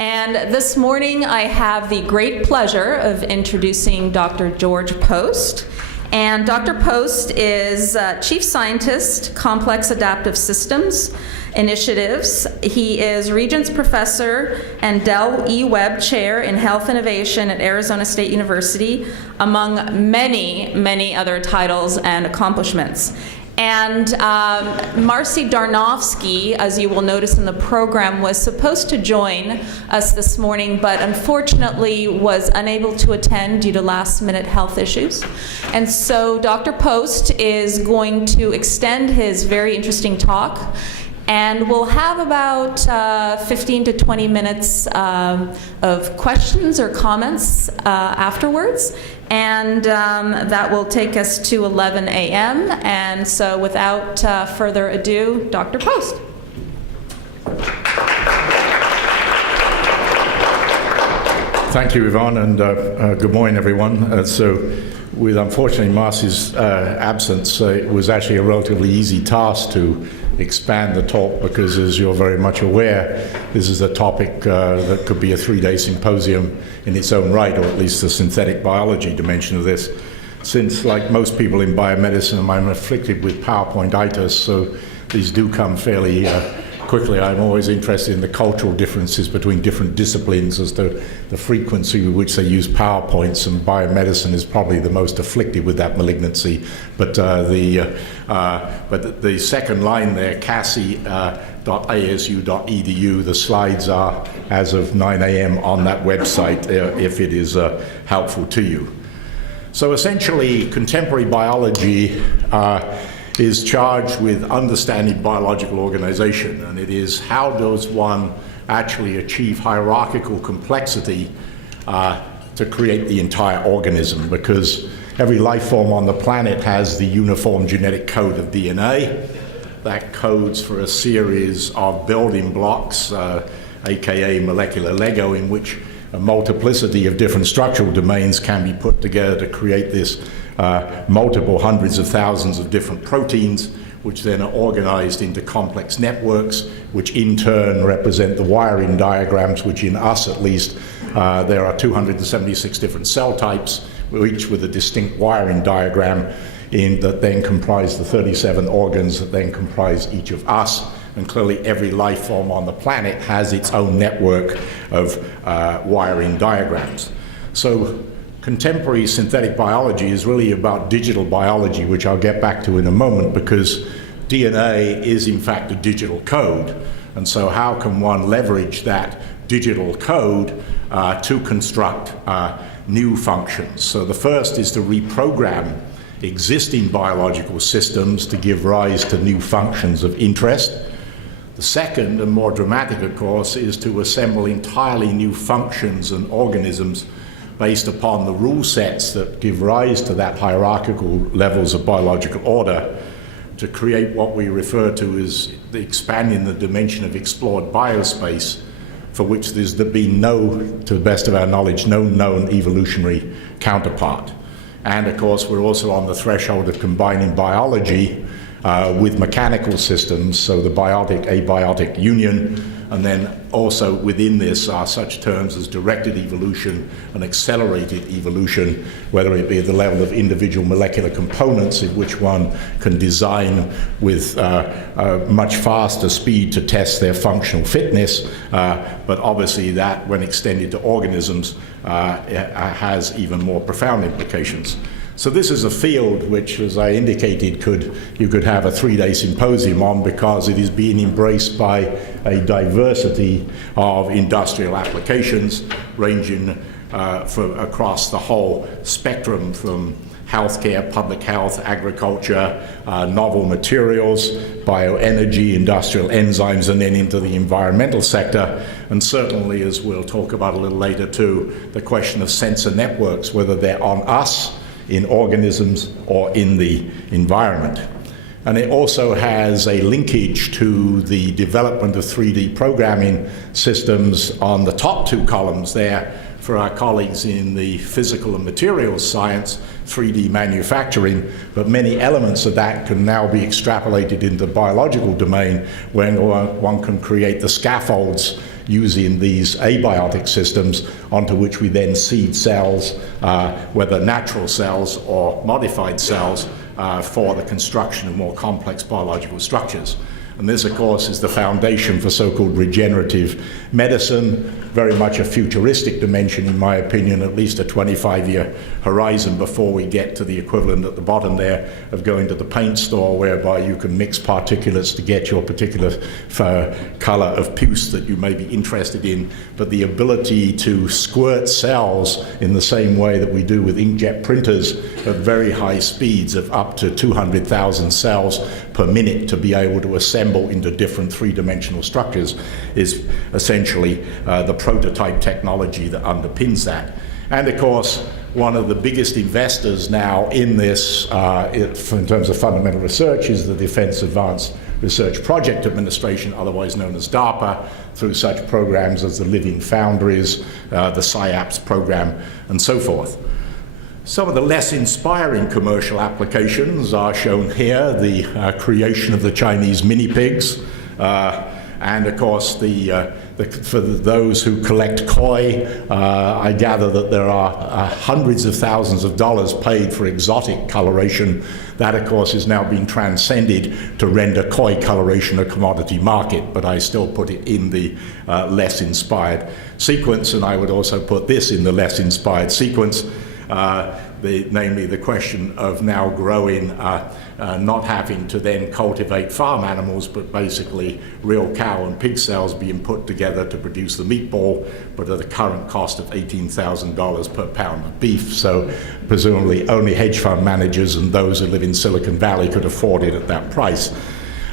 And this morning I have the great pleasure of introducing Dr. George Post. And Dr. Post is Chief Scientist, Complex Adaptive Systems Initiatives. He is Regents Professor and Del E. Webb Chair in Health Innovation at Arizona State University, among many, many other titles and accomplishments. And Marcy Darnofsky, as you will notice in the program, was supposed to join us this morning, but unfortunately was unable to attend due to last-minute health issues. And so Dr. Post is going to extend his very interesting talk, and we'll have about 15 to 20 minutes of questions or comments afterwards. And that will take us to 11 a.m. And so without further ado, Dr. Post. Thank you, Yvonne, and good morning, everyone. So with, unfortunately, Marcy's absence, it was actually a relatively easy task to expand the talk because, as you're very much aware, this is a topic that could be a 3-day symposium in its own right, or at least the synthetic biology dimension of this. Since, like most people in biomedicine, I'm afflicted with PowerPointitis, so these do come fairly quickly. I'm always interested in the cultural differences between different disciplines as to the frequency with which they use PowerPoints, and biomedicine is probably the most afflicted with that malignancy. But the second line there, CASI.asu.edu, the slides are as of 9 a.m. on that website if it is helpful to you. So essentially, contemporary biology is charged with understanding biological organization, and it is how does one actually achieve hierarchical complexity to create the entire organism, because every life form on the planet has the uniform genetic code of DNA that codes for a series of building blocks, aka molecular Lego, in which a multiplicity of different structural domains can be put together to create this multiple hundreds of thousands of different proteins, which then are organized into complex networks, which in turn represent the wiring diagrams, which in us at least, there are 276 different cell types, each with a distinct wiring diagram that then comprise the 37 organs that then comprise each of us. And clearly every life form on the planet has its own network of wiring diagrams. So contemporary synthetic biology is really about digital biology, which I'll get back to in a moment, because DNA is in fact a digital code. And so how can one leverage that digital code to construct new functions? So the first is to reprogram existing biological systems to give rise to new functions of interest. The second, and more dramatic of course, is to assemble entirely new functions and organisms based upon the rule sets that give rise to that hierarchical levels of biological order, to create what we refer to as expanding the dimension of explored biospace, for which there's been no, to the best of our knowledge, no known evolutionary counterpart. And of course, we're also on the threshold of combining biology with mechanical systems, so the biotic-abiotic union, and then also within this are such terms as directed evolution and accelerated evolution, whether it be at the level of individual molecular components in which one can design with much faster speed to test their functional fitness, but obviously that, when extended to organisms, has even more profound implications. So this is a field which, as I indicated, you could have a 3-day symposium on, because it is being embraced by a diversity of industrial applications ranging across the whole spectrum, from healthcare, public health, agriculture, novel materials, bioenergy, industrial enzymes, and then into the environmental sector. And certainly, as we'll talk about a little later too, the question of sensor networks, whether they're on us, in organisms, or in the environment. And it also has a linkage to the development of 3D programming systems on the top two columns there for our colleagues in the physical and materials science, 3D manufacturing, but many elements of that can now be extrapolated into the biological domain when one can create the scaffolds using these abiotic systems onto which we then seed cells, whether natural cells or modified cells, for the construction of more complex biological structures. And this, of course, is the foundation for so-called regenerative medicine, very much a futuristic dimension, in my opinion, at least a 25-year horizon before we get to the equivalent at the bottom there of going to the paint store, whereby you can mix particulates to get your particular color of puce that you may be interested in. But the ability to squirt cells in the same way that we do with inkjet printers at very high speeds of up to 200,000 cells per minute to be able to assemble into different three-dimensional structures is essentially the prototype technology that underpins that. And of course, one of the biggest investors now in this, in terms of fundamental research, is the Defense Advanced Research Project Administration, otherwise known as DARPA, through such programs as the Living Foundries, the SciAps program, and so forth. Some of the less inspiring commercial applications are shown here, the creation of the Chinese mini pigs, and of course for those who collect koi, I gather that there are hundreds of thousands of dollars paid for exotic coloration. That, of course, is now being transcended to render koi coloration a commodity market, but I still put it in the less inspired sequence, and I would also put this in the less inspired sequence. Namely the question of now growing, not having to then cultivate farm animals, but basically real cow and pig cells being put together to produce the meatball, but at the current cost of $18,000 per pound of beef. So presumably only hedge fund managers and those who live in Silicon Valley could afford it at that price.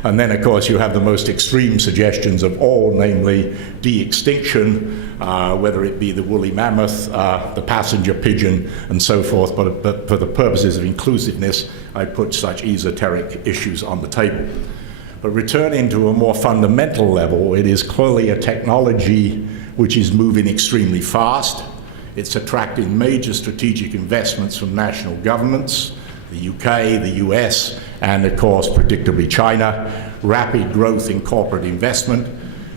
And then, of course, you have the most extreme suggestions of all, namely de-extinction, whether it be the woolly mammoth, the passenger pigeon, and so forth. But for the purposes of inclusiveness, I put such esoteric issues on the table. But returning to a more fundamental level, it is clearly a technology which is moving extremely fast. It's attracting major strategic investments from national governments, the UK, the US, and of course, predictably China, rapid growth in corporate investment.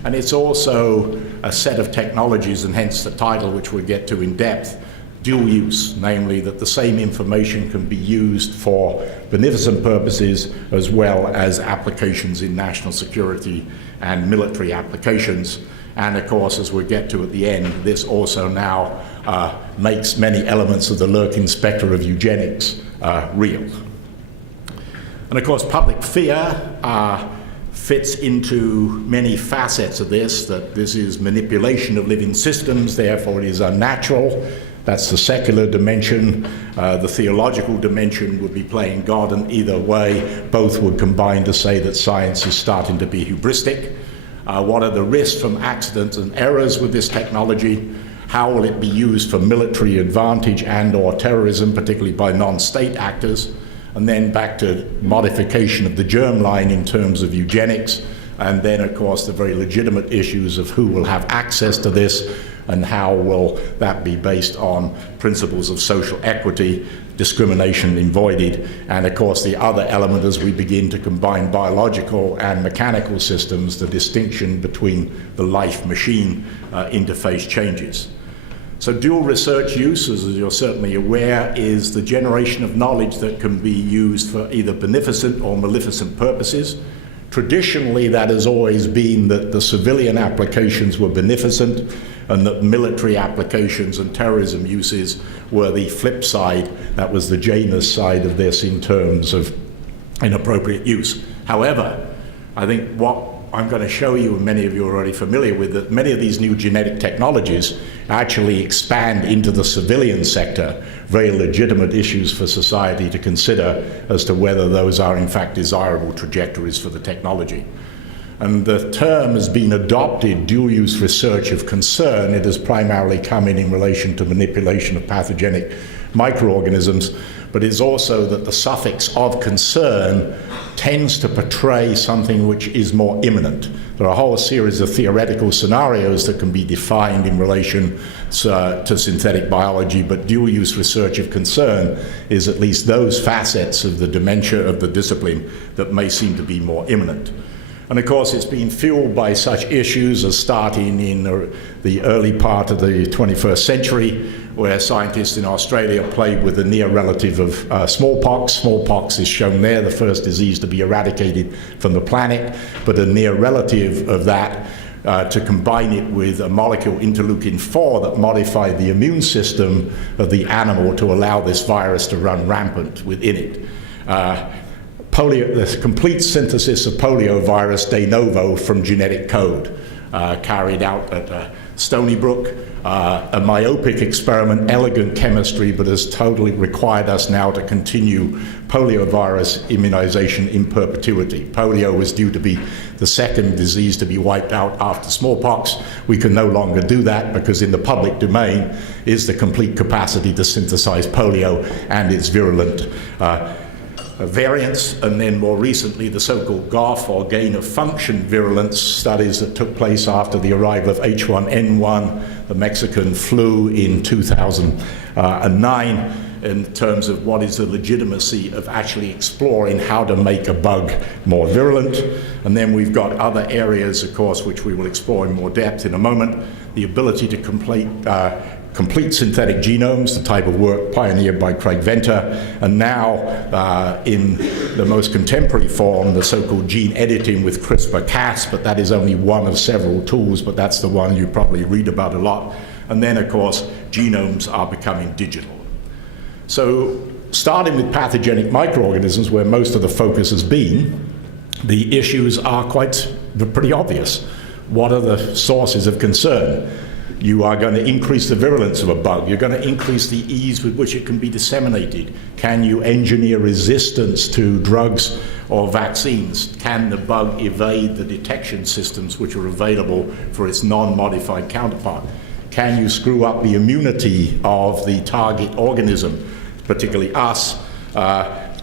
And it's also a set of technologies, and hence the title, which we'll get to in depth, dual use, namely that the same information can be used for beneficent purposes as well as applications in national security and military applications. And of course, as we'll get to at the end, this also now makes many elements of the lurking spectre of eugenics real. And of course, public fear fits into many facets of this, that this is manipulation of living systems, therefore it is unnatural. That's the secular dimension. The theological dimension would be playing God, and either way, both would combine to say that science is starting to be hubristic. What are the risks from accidents and errors with this technology? How will it be used for military advantage and or terrorism, particularly by non-state actors? And then back to modification of the germline in terms of eugenics, and then of course the very legitimate issues of who will have access to this and how will that be based on principles of social equity, discrimination avoided, and of course the other element as we begin to combine biological and mechanical systems, the distinction between the life-machine interface changes. So dual research use, as you're certainly aware, is the generation of knowledge that can be used for either beneficent or maleficent purposes. Traditionally, that has always been that the civilian applications were beneficent and that military applications and terrorism uses were the flip side. That was the Janus side of this in terms of inappropriate use. However, I think what I'm going to show you, and many of you are already familiar with, that many of these new genetic technologies actually expand into the civilian sector, very legitimate issues for society to consider as to whether those are in fact desirable trajectories for the technology. And the term has been adopted, dual use research of concern. It has primarily come in relation to manipulation of pathogenic microorganisms, but it's also that the suffix of concern tends to portray something which is more imminent. There are a whole series of theoretical scenarios that can be defined in relation to synthetic biology, but dual-use research of concern is at least those facets of the dementia of the discipline that may seem to be more imminent. And of course, it's been fueled by such issues as starting in the early part of the 21st century, where scientists in Australia played with the near relative of smallpox. Smallpox is shown there, the first disease to be eradicated from the planet, but a near relative of that to combine it with a molecule interleukin-4 that modified the immune system of the animal to allow this virus to run rampant within it. Polio, the complete synthesis of poliovirus de novo from genetic code, carried out at Stony Brook, a myopic experiment, elegant chemistry, but has totally required us now to continue poliovirus immunization in perpetuity. Polio was due to be the second disease to be wiped out after smallpox. We can no longer do that because in the public domain is the complete capacity to synthesize polio and its virulent variants, and then more recently the so-called GOF, or gain of function virulence studies that took place after the arrival of H1N1, the Mexican flu in 2009, in terms of what is the legitimacy of actually exploring how to make a bug more virulent. And then we've got other areas, of course, which we will explore in more depth in a moment, the ability to complete synthetic genomes, the type of work pioneered by Craig Venter, and now in the most contemporary form, the so-called gene editing with CRISPR-Cas, but that is only one of several tools, but that's the one you probably read about a lot. And then, of course, genomes are becoming digital. So starting with pathogenic microorganisms, where most of the focus has been, the issues are pretty obvious. What are the sources of concern? You are going to increase the virulence of a bug. You're going to increase the ease with which it can be disseminated. Can you engineer resistance to drugs or vaccines? Can the bug evade the detection systems which are available for its non-modified counterpart? Can you screw up the immunity of the target organism, particularly us?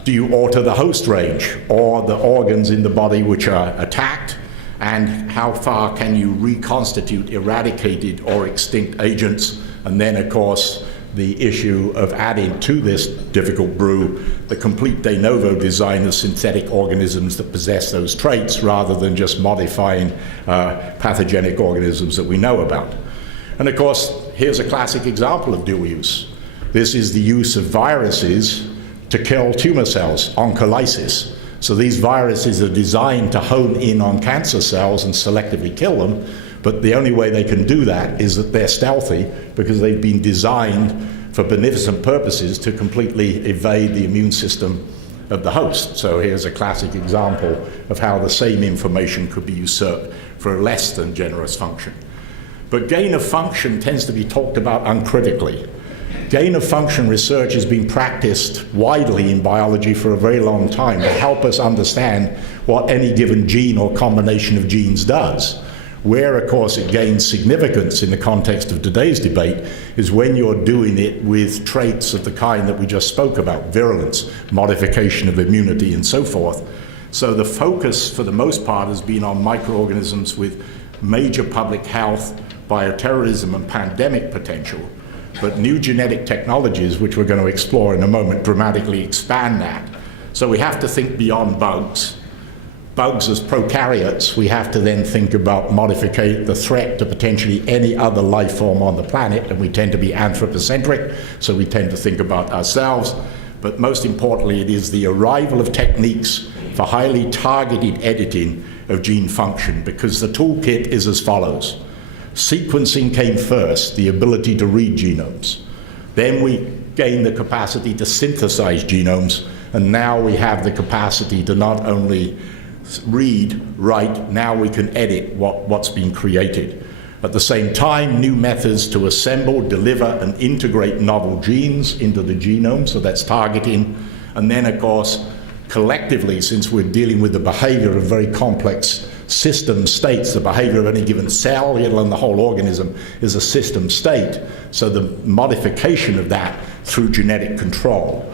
Do you alter the host range or the organs in the body which are attacked? And how far can you reconstitute eradicated or extinct agents? And then, of course, the issue of adding to this difficult brew the complete de novo design of synthetic organisms that possess those traits rather than just modifying pathogenic organisms that we know about. And of course, here's a classic example of dual use. This is the use of viruses to kill tumor cells, oncolysis. So these viruses are designed to hone in on cancer cells and selectively kill them, but the only way they can do that is that they're stealthy because they've been designed for beneficent purposes to completely evade the immune system of the host. So here's a classic example of how the same information could be usurped for a less than generous function. But gain of function tends to be talked about uncritically. Gain of function research has been practiced widely in biology for a very long time to help us understand what any given gene or combination of genes does. Where, of course, it gains significance in the context of today's debate is when you're doing it with traits of the kind that we just spoke about, virulence, modification of immunity, and so forth. So the focus, for the most part, has been on microorganisms with major public health, bioterrorism, and pandemic potential. But new genetic technologies, which we're going to explore in a moment, dramatically expand that. So we have to think beyond bugs. Bugs as prokaryotes, we have to then think about modification, the threat to potentially any other life form on the planet, and we tend to be anthropocentric, so we tend to think about ourselves. But most importantly, it is the arrival of techniques for highly targeted editing of gene function, because the toolkit is as follows. Sequencing came first, the ability to read genomes. Then we gained the capacity to synthesize genomes, and now we have the capacity to not only read, write, now we can edit what's been created. At the same time, new methods to assemble, deliver, and integrate novel genes into the genome, so that's targeting. And then, of course, collectively, since we're dealing with the behavior of very complex system states, the behavior of any given cell, let alone the whole organism, is a system state. So the modification of that through genetic control,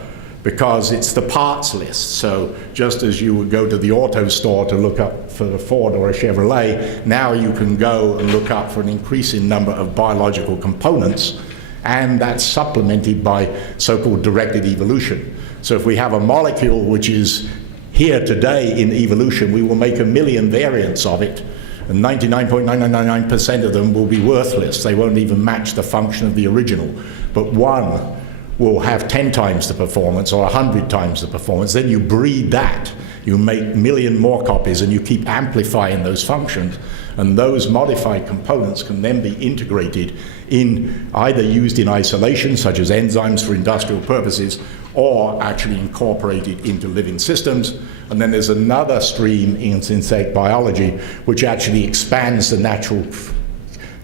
because it's the parts list. So just as you would go to the auto store to look up for a Ford or a Chevrolet, now you can go and look up for an increasing number of biological components, and that's supplemented by so-called directed evolution. So if we have a molecule which is Here today in evolution, we will make 1 million variants of it, and 99.9999% of them will be worthless. They won't even match the function of the original. But one will have 10 times the performance or 100 times the performance. Then you breed that. You make 1 million more copies, and you keep amplifying those functions. And those modified components can then be integrated in, either used in isolation, such as enzymes for industrial purposes, or actually incorporated into living systems. And then there's another stream in synthetic biology which actually expands the natural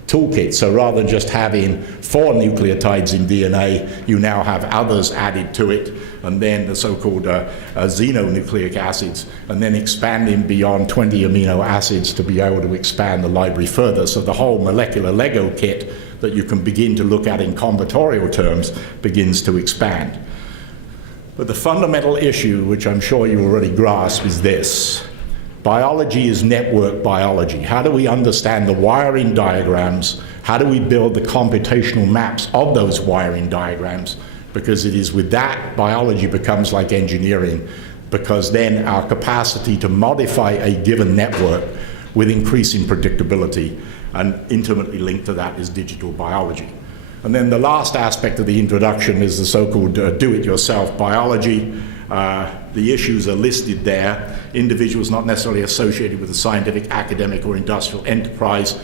toolkit. So rather than just having 4 nucleotides in DNA, you now have others added to it, and then the so-called xenonucleic acids, and then expanding beyond 20 amino acids to be able to expand the library further. So the whole molecular Lego kit that you can begin to look at in combinatorial terms begins to expand. But the fundamental issue, which I'm sure you already grasp, is this. Biology is network biology. How do we understand the wiring diagrams? How do we build the computational maps of those wiring diagrams? Because it is with that biology becomes like engineering, because then our capacity to modify a given network with increasing predictability, and intimately linked to that is digital biology. And then the last aspect of the introduction is the so-called do-it-yourself biology. The issues are listed there. Individuals not necessarily associated with a scientific, academic, or industrial enterprise.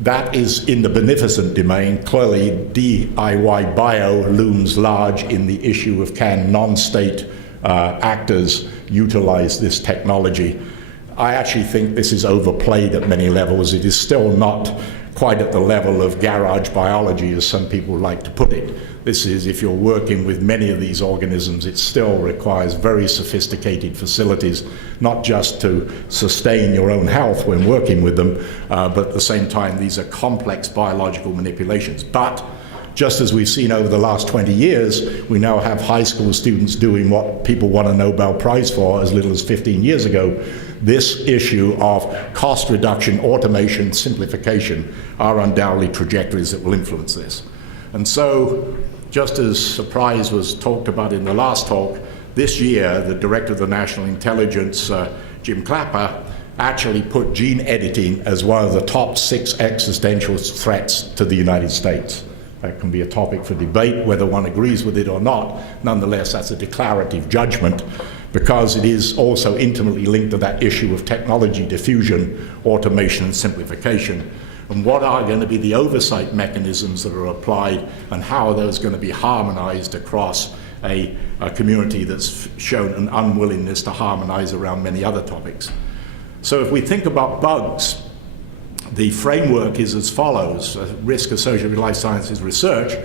That is in the beneficent domain. Clearly, DIY bio looms large in the issue of can non-state actors utilize this technology. I actually think this is overplayed at many levels. It is still not quite at the level of garage biology, as some people like to put it. This is, if you're working with many of these organisms, it still requires very sophisticated facilities, not just to sustain your own health when working with them, but at the same time, these are complex biological manipulations. But just as we've seen over the last 20 years, we now have high school students doing what people won a Nobel Prize for as little as 15 years ago. This issue of cost reduction, automation, simplification are undoubtedly trajectories that will influence this. And so, just as surprise was talked about in the last talk, this year the Director of the National Intelligence, Jim Clapper, actually put gene editing as one of the top 6 existential threats to the United States. That can be a topic for debate, whether one agrees with it or not. Nonetheless, that's a declarative judgment, because it is also intimately linked to that issue of technology diffusion, automation, and simplification. And what are going to be the oversight mechanisms that are applied, and how are those going to be harmonized across a community that's shown an unwillingness to harmonize around many other topics. So if we think about bugs, the framework is as follows: risk associated with life sciences research.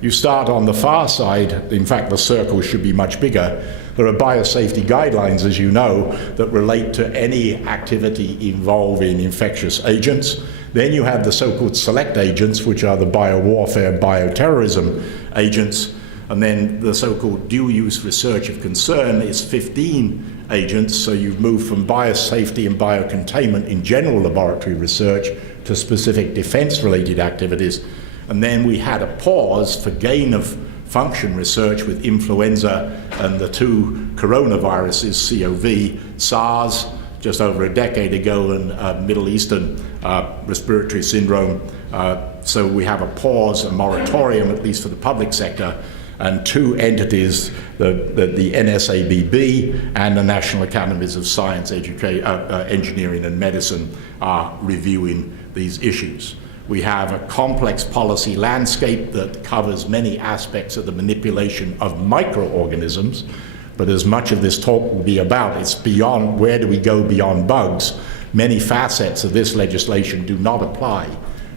You start on the far side. In fact, the circle should be much bigger. There are biosafety guidelines, as you know, that relate to any activity involving infectious agents. Then you have the so-called select agents, which are the biowarfare, bioterrorism agents. And then the so-called dual-use research of concern is 15 agents. So you've moved from biosafety and biocontainment in general laboratory research to specific defense-related activities. And then we had a pause for gain of function research with influenza and the 2 coronaviruses, COV, SARS, just over a decade ago, and Middle Eastern respiratory syndrome. So we have a pause, a moratorium, at least for the public sector, and 2 entities, the NSABB and the National Academies of Science, Engineering and Medicine, are reviewing these issues. We have a complex policy landscape that covers many aspects of the manipulation of microorganisms, but as much of this talk will be about, it's beyond, where do we go beyond bugs? Many facets of this legislation do not apply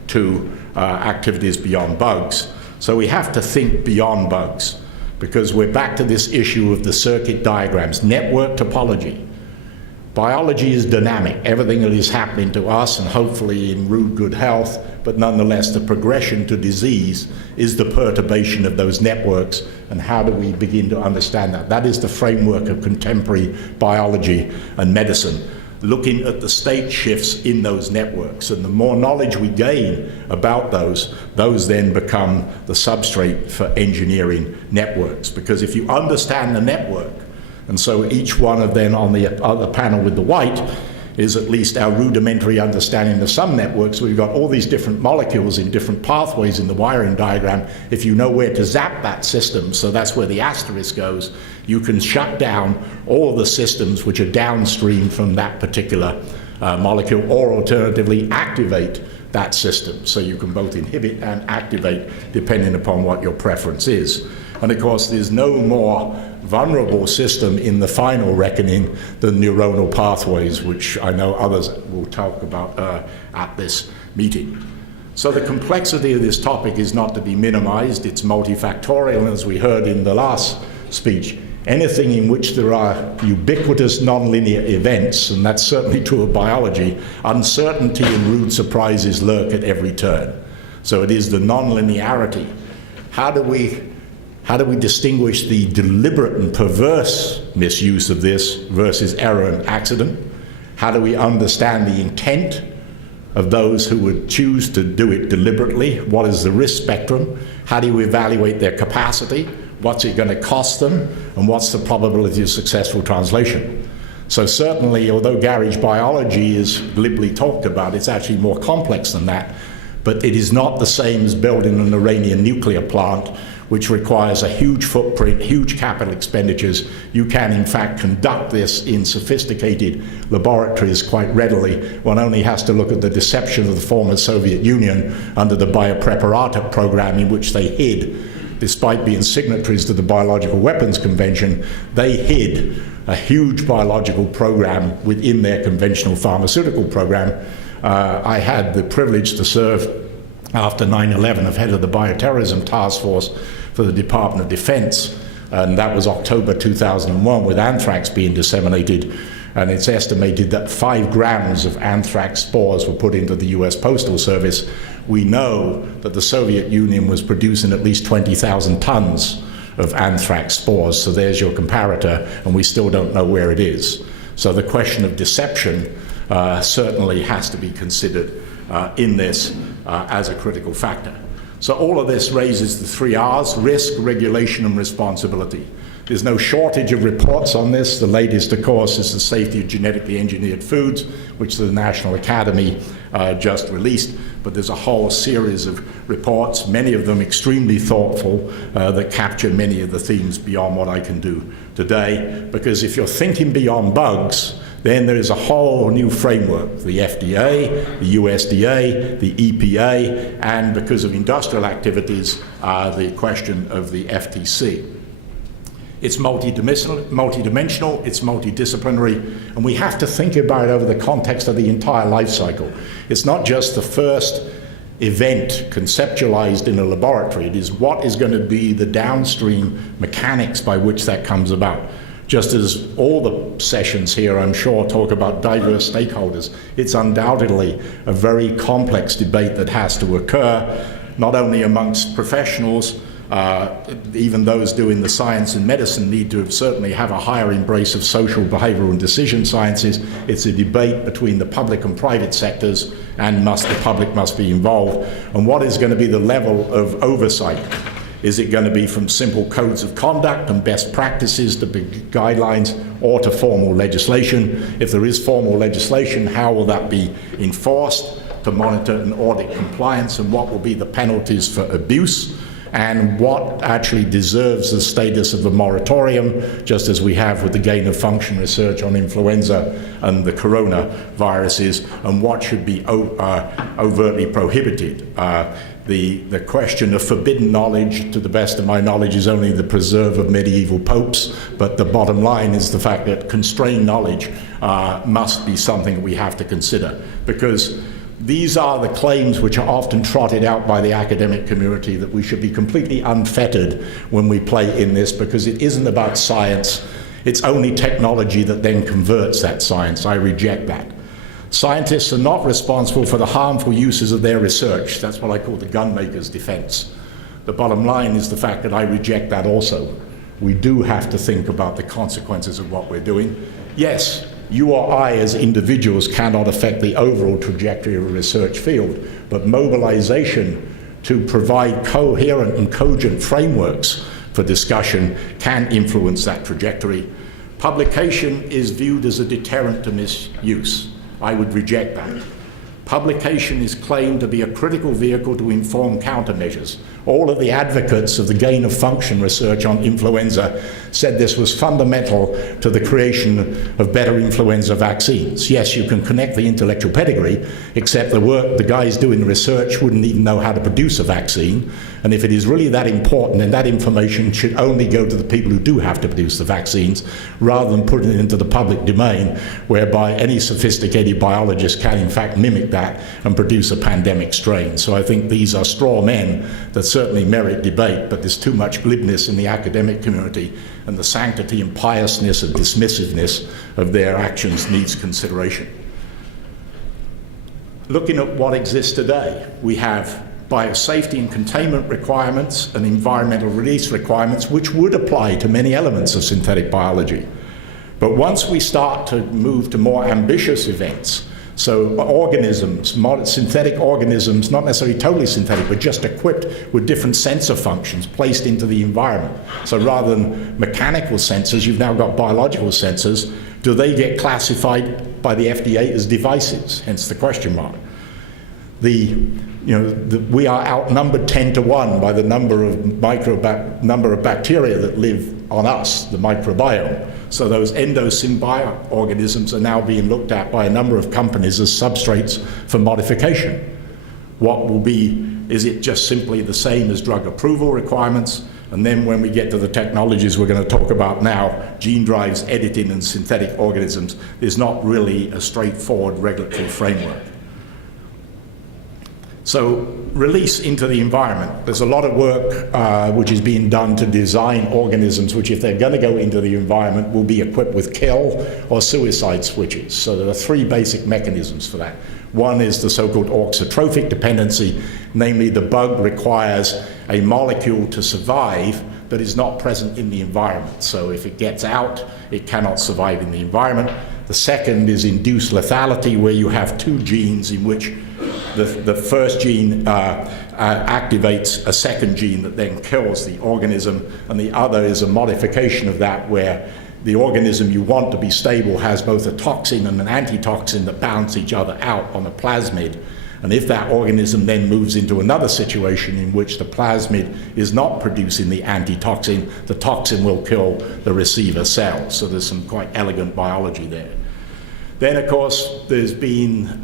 to activities beyond bugs. So we have to think beyond bugs, because we're back to this issue of the circuit diagrams, network topology. Biology is dynamic. Everything that is happening to us, and hopefully in rude good health, but nonetheless the progression to disease is the perturbation of those networks, and how do we begin to understand that? That is the framework of contemporary biology and medicine, looking at the state shifts in those networks. And the more knowledge we gain about those then become the substrate for engineering networks. Because if you understand the network, And so each one of them on the other panel with the white is at least our rudimentary understanding of some networks. We've got all these different molecules in different pathways in the wiring diagram. If you know where to zap that system, so that's where the asterisk goes, you can shut down all of the systems which are downstream from that particular molecule, or alternatively activate that system. So you can both inhibit and activate depending upon what your preference is. And of course, there's no more vulnerable system in the final reckoning than neuronal pathways, which I know others will talk about at this meeting. So the complexity of this topic is not to be minimized. It's multifactorial, and as we heard in the last speech, anything in which there are ubiquitous nonlinear events, and that's certainly true of biology, uncertainty and rude surprises lurk at every turn. So it is the nonlinearity. How do we distinguish the deliberate and perverse misuse of this versus error and accident? How do we understand the intent of those who would choose to do it deliberately? What is the risk spectrum? How do you evaluate their capacity? What's it going to cost them? And what's the probability of successful translation? So certainly, although garage biology is glibly talked about, it's actually more complex than that. But it is not the same as building an Iranian nuclear plant, which requires a huge footprint, huge capital expenditures. You can, in fact, conduct this in sophisticated laboratories quite readily. One only has to look at the deception of the former Soviet Union under the Biopreparata program, in which they hid, despite being signatories to the Biological Weapons Convention, they hid a huge biological program within their conventional pharmaceutical program. I had the privilege to serve after 9/11 as head of the Bioterrorism Task Force for the Department of Defense, and that was October 2001, with anthrax being disseminated, and it's estimated that 5 grams of anthrax spores were put into the US Postal Service. We know that the Soviet Union was producing at least 20,000 tons of anthrax spores, so there's your comparator, and we still don't know where it is. So the question of deception certainly has to be considered in this as a critical factor. So all of this raises the 3 R's: risk, regulation, and responsibility. There's no shortage of reports on this. The latest, of course, is the safety of genetically engineered foods, which the National Academy just released. But there's a whole series of reports, many of them extremely thoughtful, that capture many of the themes beyond what I can do today. Because if you're thinking beyond bugs, then there is a whole new framework, the FDA, the USDA, the EPA, and because of industrial activities, the question of the FTC. It's multidimensional, it's multidisciplinary, and we have to think about it over the context of the entire life cycle. It's not just the first event conceptualized in a laboratory. It is what is going to be the downstream mechanics by which that comes about. Just as all the sessions here, I'm sure, talk about diverse stakeholders, it's undoubtedly a very complex debate that has to occur, not only amongst professionals, even those doing the science and medicine need to certainly have a higher embrace of social, behavioral, and decision sciences. It's a debate between the public and private sectors, and the public must be involved. And what is going to be the level of oversight? Is it going to be from simple codes of conduct and best practices to big guidelines, or to formal legislation? If there is formal legislation, how will that be enforced to monitor and audit compliance, and what will be the penalties for abuse? And what actually deserves the status of a moratorium, just as we have with the gain-of-function research on influenza and the coronaviruses, and what should be overtly prohibited. The question of forbidden knowledge, to the best of my knowledge, is only the preserve of medieval popes, but the bottom line is the fact that constrained knowledge must be something that we have to consider, because these are the claims which are often trotted out by the academic community, that we should be completely unfettered when we play in this, because it isn't about science. It's only technology that then converts that science. I reject that. Scientists are not responsible for the harmful uses of their research. That's what I call the gunmaker's defense. The bottom line is the fact that I reject that also. We do have to think about the consequences of what we're doing. Yes, you or I as individuals cannot affect the overall trajectory of a research field, but mobilization to provide coherent and cogent frameworks for discussion can influence that trajectory. Publication is viewed as a deterrent to misuse. I would reject that. Publication is claimed to be a critical vehicle to inform countermeasures. All of the advocates of the gain of function research on influenza said this was fundamental to the creation of better influenza vaccines. Yes, you can connect the intellectual pedigree, except the guys doing the research wouldn't even know how to produce a vaccine. And if it is really that important, then that information should only go to the people who do have to produce the vaccines, rather than putting it into the public domain, whereby any sophisticated biologist can in fact mimic that and produce a pandemic strain. So I think these are straw men that certainly merit debate, but there's too much glibness in the academic community, and the sanctity and piousness and dismissiveness of their actions needs consideration. Looking at what exists today, we have biosafety and containment requirements and environmental release requirements, which would apply to many elements of synthetic biology. But once we start to move to more ambitious events, so organisms, synthetic organisms, not necessarily totally synthetic, but just equipped with different sensor functions placed into the environment. So rather than mechanical sensors, you've now got biological sensors. Do they get classified by the FDA as devices? Hence the question mark. We are outnumbered 10 to 1 by the number of bacteria that live on us, the microbiome. So those endosymbiotic organisms are now being looked at by a number of companies as substrates for modification. What will be, is it just simply the same as drug approval requirements? And then when we get to the technologies we're going to talk about now, gene drives, editing, and synthetic organisms, there's not really a straightforward regulatory framework. So release into the environment. There's a lot of work which is being done to design organisms which, if they're going to go into the environment, will be equipped with kill or suicide switches. So there are three basic mechanisms for that. One is the so-called auxotrophic dependency, namely the bug requires a molecule to survive that is not present in the environment. So if it gets out, it cannot survive in the environment. The second is induced lethality, where you have two genes in which the first gene activates a second gene that then kills the organism, and the other is a modification of that, where the organism you want to be stable has both a toxin and an antitoxin that balance each other out on the plasmid. And if that organism then moves into another situation in which the plasmid is not producing the antitoxin, the toxin will kill the receiver cell. So there's some quite elegant biology there. Then, of course, there's been,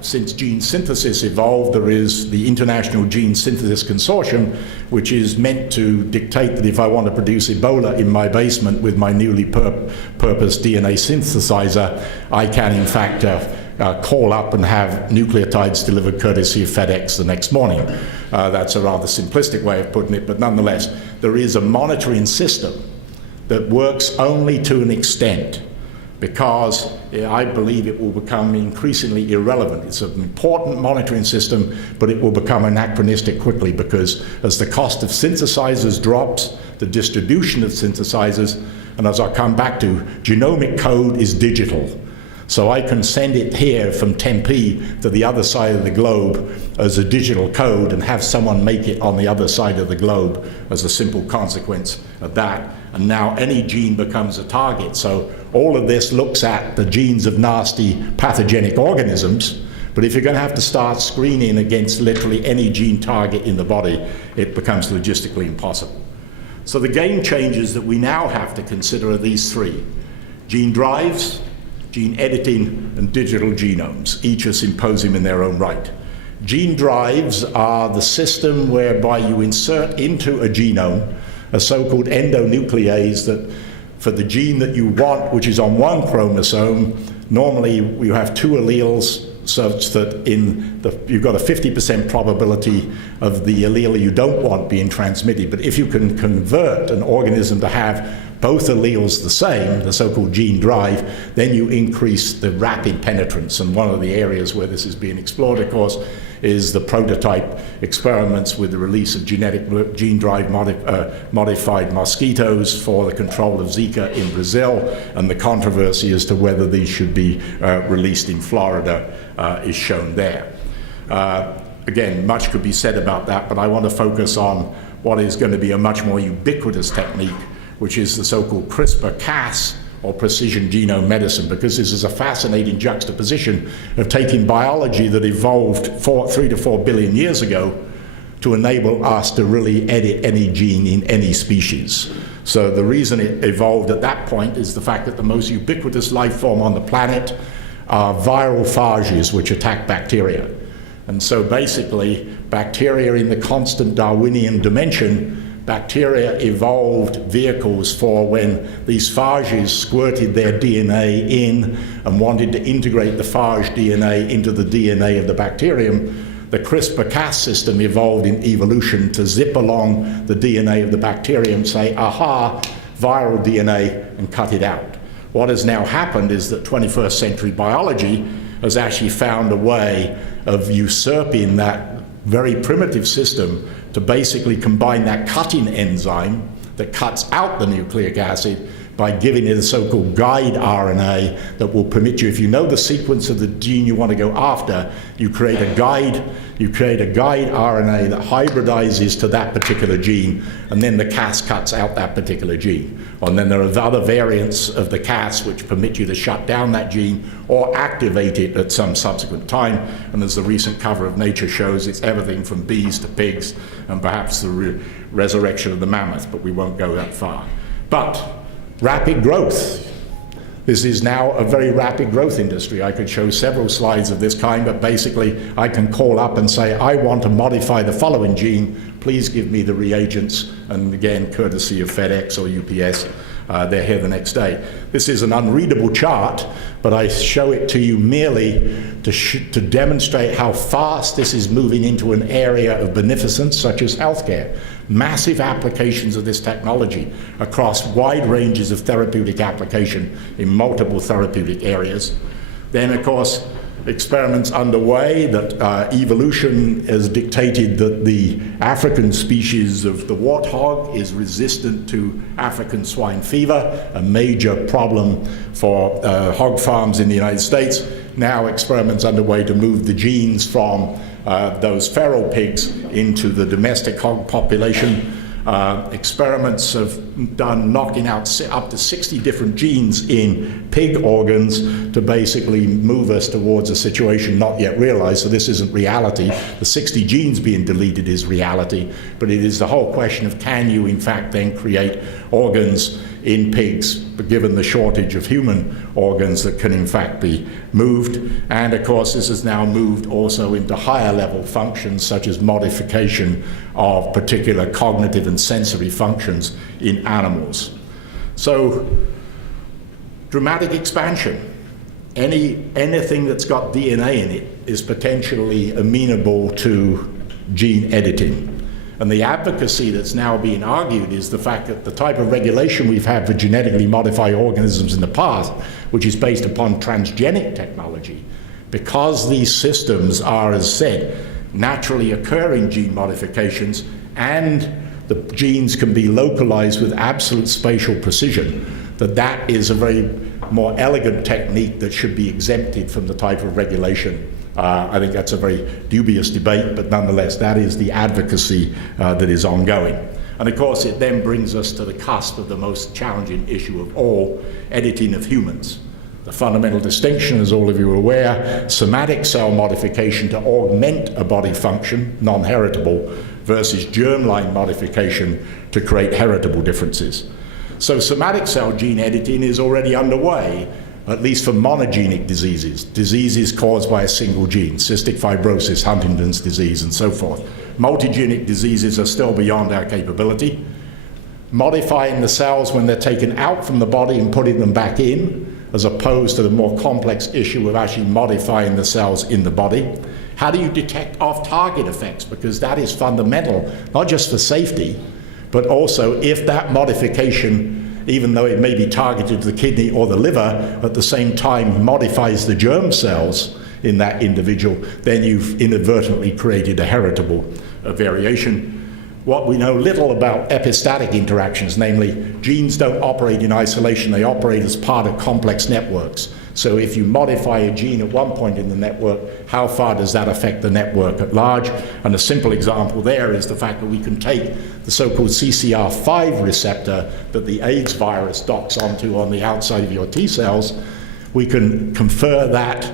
since gene synthesis evolved, there is the International Gene Synthesis Consortium, which is meant to dictate that if I want to produce Ebola in my basement with my newly purposed DNA synthesizer, I can, in fact, call up and have nucleotides delivered courtesy of FedEx the next morning. That's a rather simplistic way of putting it, but nonetheless, there is a monitoring system that works only to an extent, because I believe it will become increasingly irrelevant. It's an important monitoring system, but it will become anachronistic quickly, because as the cost of synthesizers drops, the distribution of synthesizers, and as I'll come back to, genomic code is digital. So I can send it here from Tempe to the other side of the globe as a digital code and have someone make it on the other side of the globe as a simple consequence of that. And now any gene becomes a target. So all of this looks at the genes of nasty pathogenic organisms, but if you're going to have to start screening against literally any gene target in the body, it becomes logistically impossible. So the game changers that we now have to consider are these three: gene drives, gene editing, and digital genomes, each a symposium in their own right. Gene drives are the system whereby you insert into a genome a so-called endonuclease that, for the gene that you want, which is on one chromosome, normally you have two alleles such that you've got a 50% probability of the allele you don't want being transmitted. But if you can convert an organism to have both alleles the same, the so-called gene drive, then you increase the rapid penetrance. And one of the areas where this is being explored, of course, is the prototype experiments with the release of genetic gene drive modified mosquitoes for the control of Zika in Brazil, and the controversy as to whether these should be released in Florida is shown there. Again, much could be said about that, but I want to focus on what is going to be a much more ubiquitous technique, which is the so-called CRISPR-Cas, or precision genome medicine, because this is a fascinating juxtaposition of taking biology that evolved 3 to 4 billion years ago to enable us to really edit any gene in any species. So the reason it evolved at that point is the fact that the most ubiquitous life form on the planet are viral phages which attack bacteria. And so basically, bacteria in the constant Darwinian dimension, bacteria evolved vehicles for when these phages squirted their DNA in and wanted to integrate the phage DNA into the DNA of the bacterium. The CRISPRCas system evolved in evolution to zip along the DNA of the bacterium, say, aha, viral DNA, and cut it out. What has now happened is that 21st century biology has actually found a way of usurping that very primitive system to basically combine that cutting enzyme that cuts out the nucleic acid by giving it a so-called guide RNA that will permit you, if you know the sequence of the gene you want to go after, you create a guide RNA that hybridizes to that particular gene, and then the Cas cuts out that particular gene. And then there are other variants of the Cas which permit you to shut down that gene or activate it at some subsequent time. And as the recent cover of Nature shows, it's everything from bees to pigs and perhaps the resurrection of the mammoth, but we won't go that far. But rapid growth. This is now a very rapid growth industry. I could show several slides of this kind, but basically I can call up and say, I want to modify the following gene, please give me the reagents, and again, courtesy of FedEx or UPS, they're here the next day. This is an unreadable chart, but I show it to you merely to demonstrate how fast this is moving into an area of beneficence, such as healthcare. Massive applications of this technology across wide ranges of therapeutic application in multiple therapeutic areas. Then, of course, experiments underway that evolution has dictated that the African species of the warthog is resistant to African swine fever, a major problem for hog farms in the United States. Now experiments underway to move the genes from those feral pigs into the domestic hog population. Experiments have done knocking out up to 60 different genes in pig organs to basically move us towards a situation not yet realized. So this isn't reality. The 60 genes being deleted is reality, but it is the whole question of can you in fact then create organs in pigs, given the shortage of human organs that can in fact be moved. And of course this has now moved also into higher level functions such as modification of particular cognitive and sensory functions in animals. So dramatic expansion. Anything that's got DNA in it is potentially amenable to gene editing. And the advocacy that's now being argued is the fact that the type of regulation we've had for genetically modified organisms in the past, which is based upon transgenic technology, because these systems are, as said, naturally occurring gene modifications, and the genes can be localized with absolute spatial precision, that is a very more elegant technique that should be exempted from the type of regulation. I think that's a very dubious debate, but nonetheless, that is the advocacy that is ongoing. And of course, it then brings us to the cusp of the most challenging issue of all, editing of humans. The fundamental distinction, as all of you are aware, somatic cell modification to augment a body function, non-heritable, versus germline modification to create heritable differences. So somatic cell gene editing is already underway, at least for monogenic diseases caused by a single gene, cystic fibrosis, Huntington's disease, and so forth. Multigenic diseases are still beyond our capability. Modifying the cells when they're taken out from the body and putting them back in, as opposed to the more complex issue of actually modifying the cells in the body. How do you detect off-target effects? Because that is fundamental, not just for safety, but also if that modification, even though it may be targeted to the kidney or the liver, at the same time modifies the germ cells in that individual, then you've inadvertently created a heritable variation. What we know little about epistatic interactions, namely genes don't operate in isolation, they operate as part of complex networks. So if you modify a gene at one point in the network, how far does that affect the network at large? And a simple example there is the fact that we can take the so-called CCR5 receptor that the AIDS virus docks onto on the outside of your T cells. We can confer that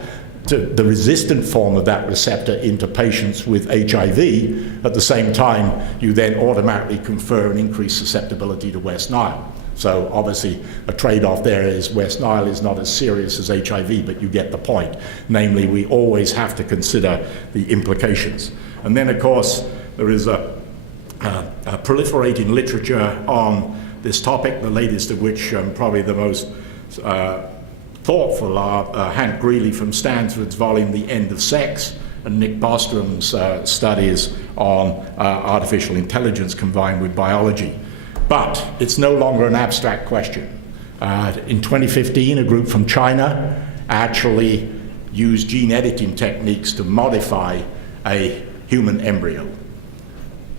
to the resistant form of that receptor into patients with HIV. At the same time, you then automatically confer an increased susceptibility to West Nile. So obviously a trade-off there is West Nile is not as serious as HIV, but you get the point. Namely, we always have to consider the implications. And then, of course, there is a proliferating literature on this topic, the latest of which, probably the most thoughtful, are Hank Greeley from Stanford's volume, The End of Sex, and Nick Bostrom's studies on artificial intelligence combined with biology. But it's no longer an abstract question. In 2015, a group from China actually used gene editing techniques to modify a human embryo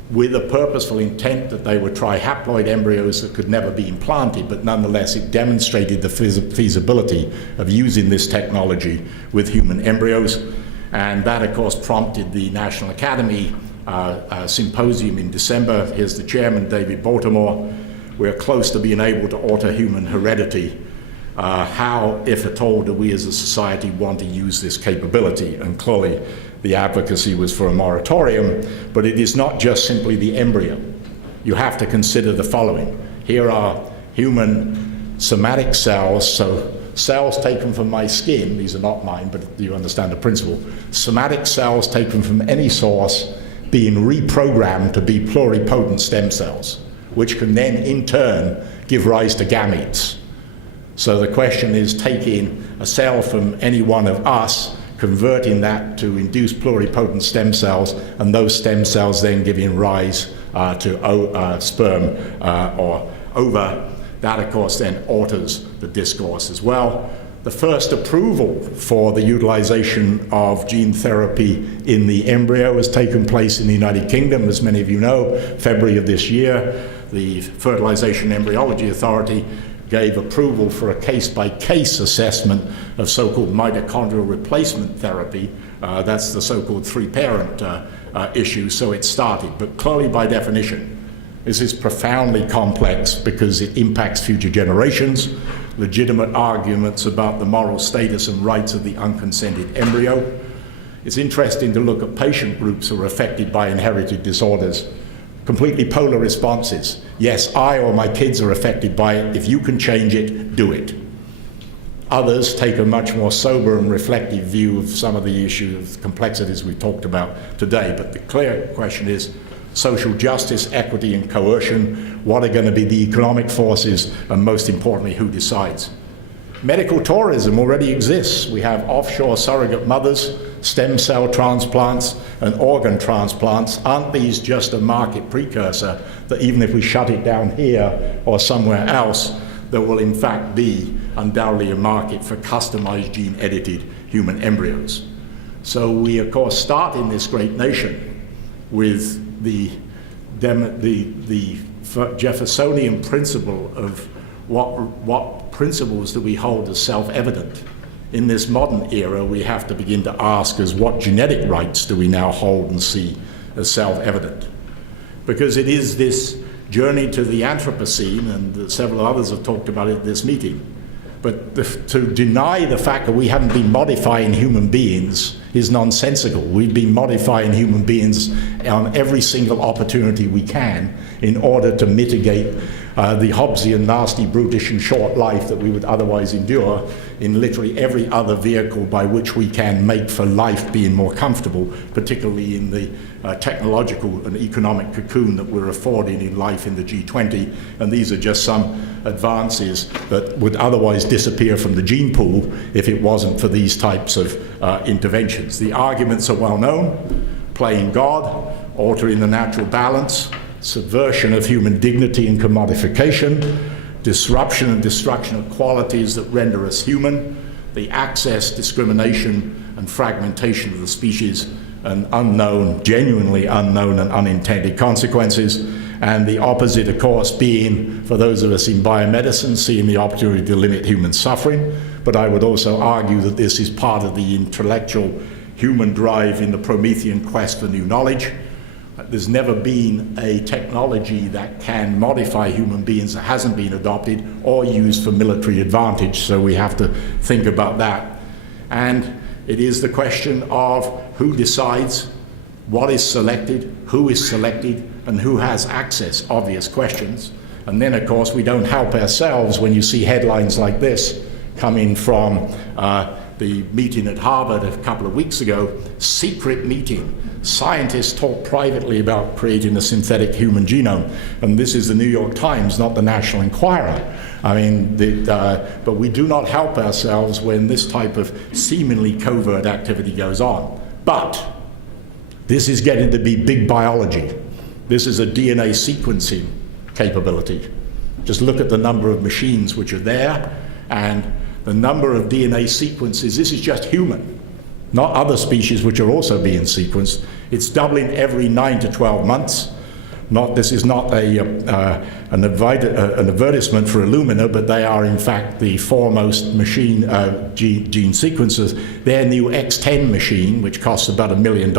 with a purposeful intent that they would try haploid embryos that could never be implanted, but nonetheless it demonstrated the feasibility of using this technology with human embryos. And that, of course, prompted the National Academy symposium in December. Here's the chairman, David Baltimore. We're close to being able to alter human heredity. How, if at all, do we as a society want to use this capability? And clearly, the advocacy was for a moratorium, but it is not just simply the embryo. You have to consider the following. Here are human somatic cells, so cells taken from my skin, these are not mine, but you understand the principle. Somatic cells taken from any source being reprogrammed to be pluripotent stem cells, which can then in turn give rise to gametes. So the question is taking a cell from any one of us, converting that to induce pluripotent stem cells, and those stem cells then giving rise to sperm or ova. That, of course, then alters the discourse as well. The first approval for the utilization of gene therapy in the embryo has taken place in the United Kingdom, as many of you know. February of this year, the Fertilization Embryology Authority gave approval for a case-by-case assessment of so-called mitochondrial replacement therapy. That's the so-called three-parent issue, so it started. But clearly, by definition, this is profoundly complex because it impacts future generations, legitimate arguments about the moral status and rights of the unconsented embryo. It's interesting to look at patient groups who are affected by inherited disorders. Completely polar responses. Yes, I or my kids are affected by it. If you can change it, do it. Others take a much more sober and reflective view of some of the issues, complexities we talked about today. But the clear question is social justice, equity, and coercion. What are going to be the economic forces? And most importantly, who decides? Medical tourism already exists. We have offshore surrogate mothers, stem cell transplants, and organ transplants. Aren't these just a market precursor that even if we shut it down here or somewhere else, there will in fact be undoubtedly a market for customized gene-edited human embryos? So we, of course, start in this great nation with the Jeffersonian principle of what principles do we hold as self-evident. In this modern era, we have to begin to ask as what genetic rights do we now hold and see as self-evident? Because it is this journey to the Anthropocene, and several others have talked about it at this meeting. But to deny the fact that we haven't been modifying human beings is nonsensical. We've been modifying human beings on every single opportunity we can in order to mitigate the Hobbesian, nasty, brutish, and short life that we would otherwise endure in literally every other vehicle by which we can make for life being more comfortable, particularly in the technological and economic cocoon that we're affording in life in the G20. And these are just some advances that would otherwise disappear from the gene pool if it wasn't for these types of interventions. The arguments are well known: playing God, altering the natural balance, subversion of human dignity and commodification, disruption and destruction of qualities that render us human, the access, discrimination, and fragmentation of the species, and unknown, genuinely unknown and unintended consequences. And the opposite, of course, being, for those of us in biomedicine, seeing the opportunity to limit human suffering but I would also argue that this is part of the intellectual human drive in the Promethean quest for new knowledge. There's never been a technology that can modify human beings that hasn't been adopted or used for military advantage, so we have to think about that. And it is the question of who decides, what is selected, who is selected, and who has access, obvious questions. And then, of course, we don't help ourselves when you see headlines like this coming from the meeting at Harvard a couple of weeks ago, secret meeting. Scientists talk privately about creating a synthetic human genome. And this is the New York Times, not the National Enquirer. I mean, but we do not help ourselves when this type of seemingly covert activity goes on. But this is getting to be big biology. This is a DNA sequencing capability. Just look at the number of machines which are there and the number of DNA sequences. This is just human, not other species which are also being sequenced. It's doubling every 9 to 12 months. This is not an advertisement for Illumina, but they are in fact the foremost machine gene sequencers. Their new X10 machine, which costs about $1 million,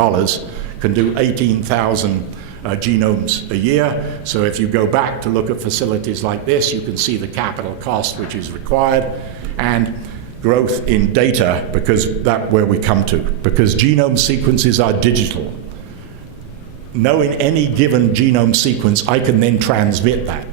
can do 18,000 genomes a year. So if you go back to look at facilities like this, you can see the capital cost which is required and growth in data, because that's where we come to. Because genome sequences are digital. Knowing any given genome sequence, I can then transmit that.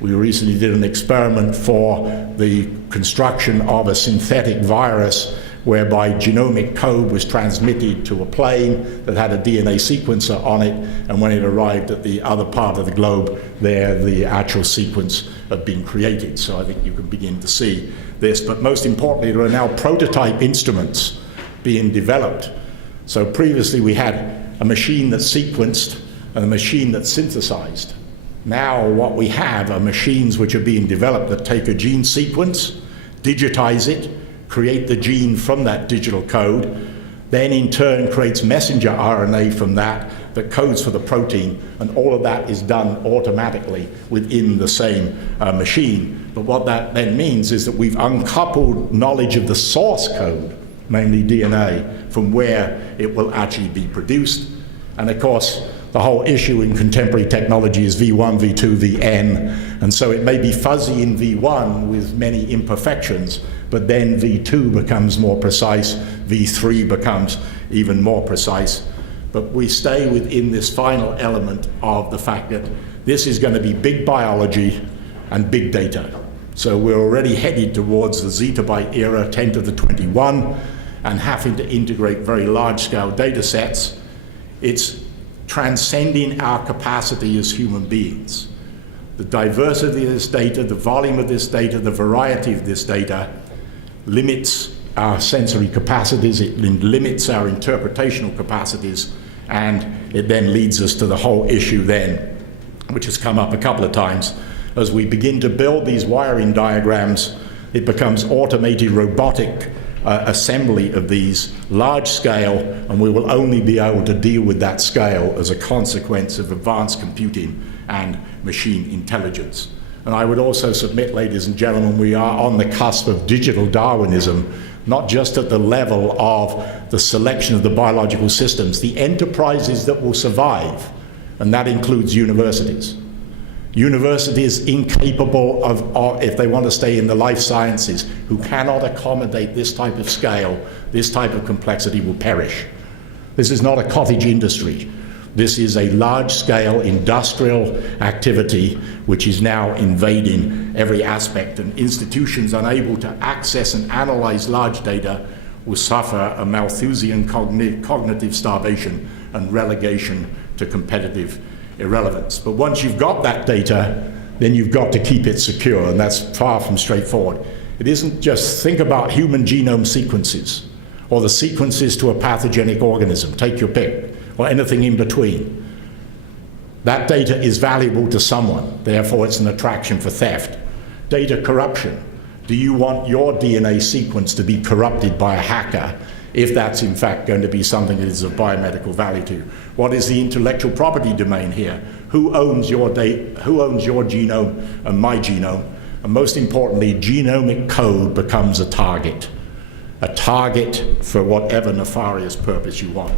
We recently did an experiment for the construction of a synthetic virus whereby genomic code was transmitted to a plane that had a DNA sequencer on it, and when it arrived at the other part of the globe, there the actual sequence had been created. So I think you can begin to see this. But most importantly, there are now prototype instruments being developed. So previously we had a machine that sequenced and a machine that synthesized. Now what we have are machines which are being developed that take a gene sequence, digitize it, create the gene from that digital code, then in turn creates messenger RNA from that codes for the protein, and all of that is done automatically within the same machine. But what that then means is that we've uncoupled knowledge of the source code, mainly DNA, from where it will actually be produced. And of course, the whole issue in contemporary technology is V1, V2, Vn, and so it may be fuzzy in V1 with many imperfections, but then V2 becomes more precise, V3 becomes even more precise. But we stay within this final element of the fact that this is going to be big biology and big data. So we're already headed towards the zettabyte era, 10 to the 21, and having to integrate very large-scale data sets. It's transcending our capacity as human beings. The diversity of this data, the volume of this data, the variety of this data limits our sensory capacities, it limits our interpretational capacities, and it then leads us to the whole issue then, which has come up a couple of times. As we begin to build these wiring diagrams, it becomes automated robotic assembly of these large scale, and we will only be able to deal with that scale as a consequence of advanced computing and machine intelligence. And I would also submit, ladies and gentlemen, we are on the cusp of digital Darwinism, not just at the level of the selection of the biological systems, the enterprises that will survive, and that includes universities. Universities incapable of, if they want to stay in the life sciences, who cannot accommodate this type of scale, this type of complexity, will perish. This is not a cottage industry. This is a large-scale industrial activity which is now invading every aspect, and institutions unable to access and analyze large data will suffer a Malthusian cognitive starvation and relegation to competitive irrelevance. But once you've got that data, then you've got to keep it secure, and that's far from straightforward. It isn't just think about human genome sequences or the sequences to a pathogenic organism, take your pick, or anything in between. That data is valuable to someone, therefore it's an attraction for theft. Data corruption. Do you want your DNA sequence to be corrupted by a hacker if that's in fact going to be something that is of biomedical value to you? What is the intellectual property domain here? Who owns your data? Who owns your genome and my genome? And most importantly, genomic code becomes a target for whatever nefarious purpose you want.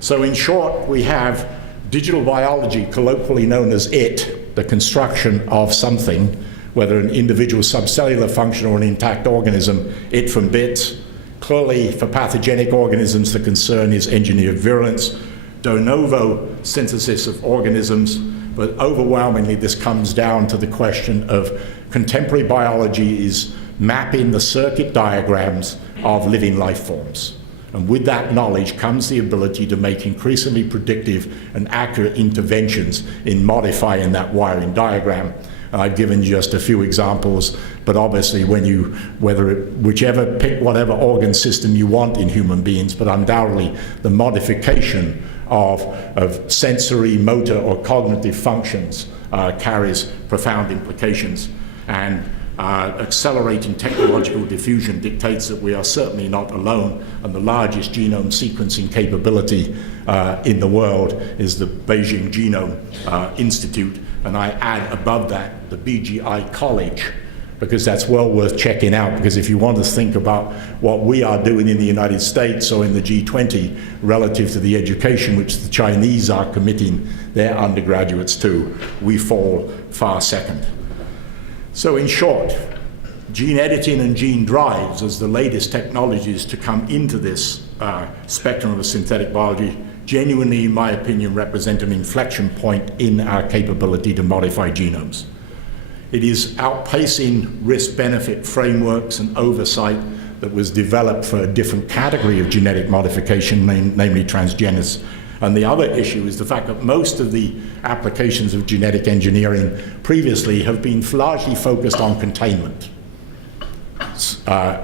So in short, we have digital biology, colloquially known as IT, the construction of something, whether an individual subcellular function or an intact organism, it from bits. Clearly, for pathogenic organisms, the concern is engineered virulence, de novo synthesis of organisms, but overwhelmingly this comes down to the question of contemporary biology is mapping the circuit diagrams of living life forms. And with that knowledge comes the ability to make increasingly predictive and accurate interventions in modifying that wiring diagram. I've given just a few examples, but obviously pick whatever organ system you want in human beings, but undoubtedly the modification of sensory, motor, or cognitive functions carries profound implications. And accelerating technological diffusion dictates that we are certainly not alone, and the largest genome sequencing capability in the world is the Beijing Genome Institute, and I add above that the BGI College, because that's well worth checking out, because if you want to think about what we are doing in the United States or in the G20 relative to the education which the Chinese are committing their undergraduates to, we fall far second. So in short, gene editing and gene drives as the latest technologies to come into this spectrum of synthetic biology genuinely, in my opinion, represent an inflection point in our capability to modify genomes. It is outpacing risk-benefit frameworks and oversight that was developed for a different category of genetic modification, namely transgenics. And the other issue is the fact that most of the applications of genetic engineering previously have been largely focused on containment.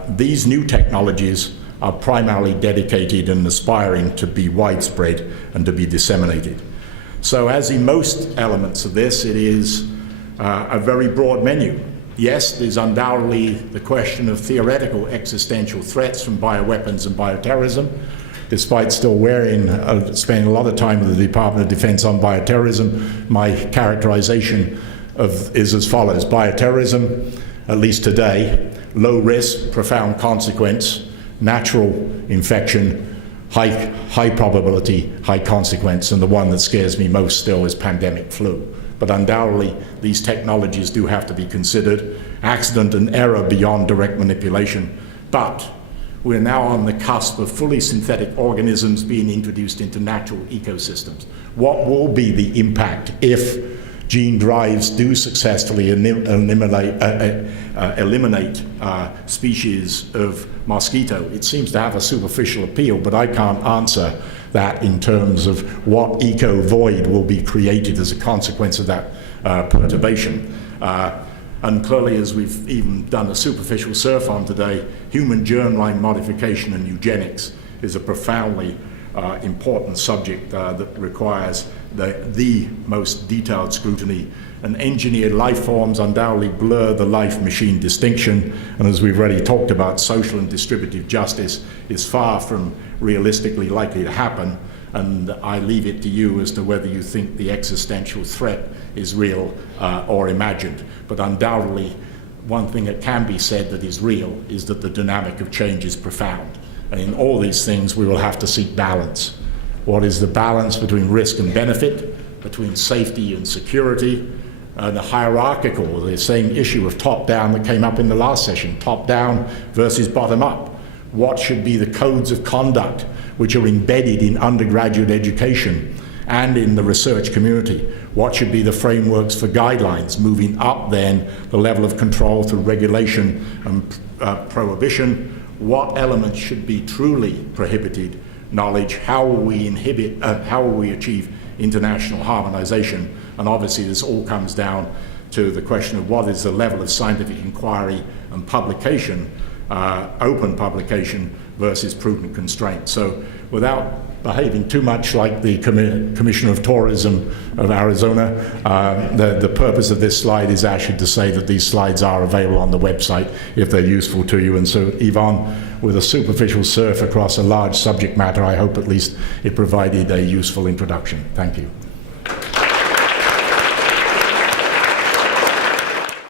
These new technologies are primarily dedicated and aspiring to be widespread and to be disseminated. So as in most elements of this, it is a very broad menu. Yes, there's undoubtedly the question of theoretical existential threats from bioweapons and bioterrorism, despite still spending a lot of time with the Department of Defense on bioterrorism. My characterization is as follows: bioterrorism, at least today, low risk, profound consequence, natural infection, high probability, high consequence, and the one that scares me most still is pandemic flu. But undoubtedly, these technologies do have to be considered. Accident and error beyond direct manipulation. But we're now on the cusp of fully synthetic organisms being introduced into natural ecosystems. What will be the impact if gene drives do successfully eliminate species of mosquito? It seems to have a superficial appeal, but I can't answer that in terms of what eco-void will be created as a consequence of that perturbation. And clearly, as we've even done a superficial surf on today, human germline modification and eugenics is a profoundly important subject that requires the most detailed scrutiny. And engineered life forms undoubtedly blur the life-machine distinction, and as we've already talked about, social and distributive justice is far from realistically likely to happen, and I leave it to you as to whether you think the existential threat is real or imagined. But undoubtedly, one thing that can be said that is real is that the dynamic of change is profound. And in all these things, we will have to seek balance. What is the balance between risk and benefit, between safety and security, the hierarchical, the same issue of top-down that came up in the last session, top-down versus bottom-up. What should be the codes of conduct which are embedded in undergraduate education and in the research community? What should be the frameworks for guidelines, moving up then the level of control through regulation and prohibition? What elements should be truly prohibited? Knowledge, how will we achieve international harmonization? And obviously this all comes down to the question of what is the level of scientific inquiry and publication, open publication versus prudent constraint. So without behaving too much like the Commissioner of Tourism of Arizona, the purpose of this slide is actually to say that these slides are available on the website if they're useful to you. And so, Yvonne, with a superficial surf across a large subject matter, I hope at least it provided a useful introduction. Thank you.